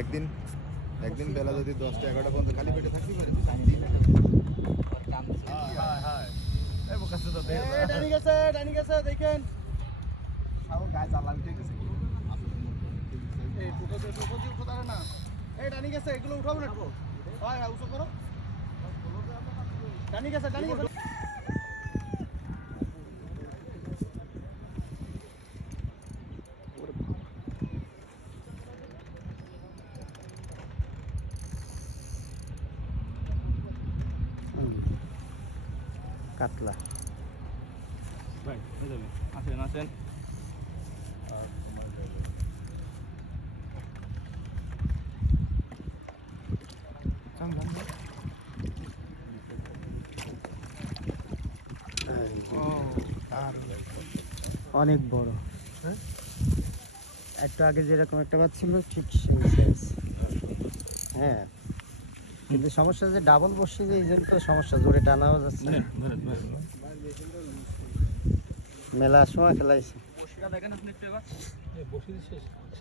একদিন একদিন বেলা যদি 10টা 11টা পর্যন্ত খালি পেটে থাকবি পারে ডানি গেছে দেখেন গায়ে জ্বালা উঠে গেছে এই টোটো উঠো দাঁড়া না এই ডানি গেছে এগুলো উঠাবো না হয় হ্যাঁ উঁচু করো ডানি গেছে কাতলা ভাই আসেন আসেন অনেক বড়। একটু আগে যেরকম একটা মাছ ছিল ঠিক সেই সাইজ। হ্যাঁ, কিন্তু সমস্যা যে ডাবল বসছে যে এই জন্য তো সমস্যা, জোরে টানাও যাচ্ছে না। মেলা সময় খেলাইছে। দেখেন আপনি একটু এবার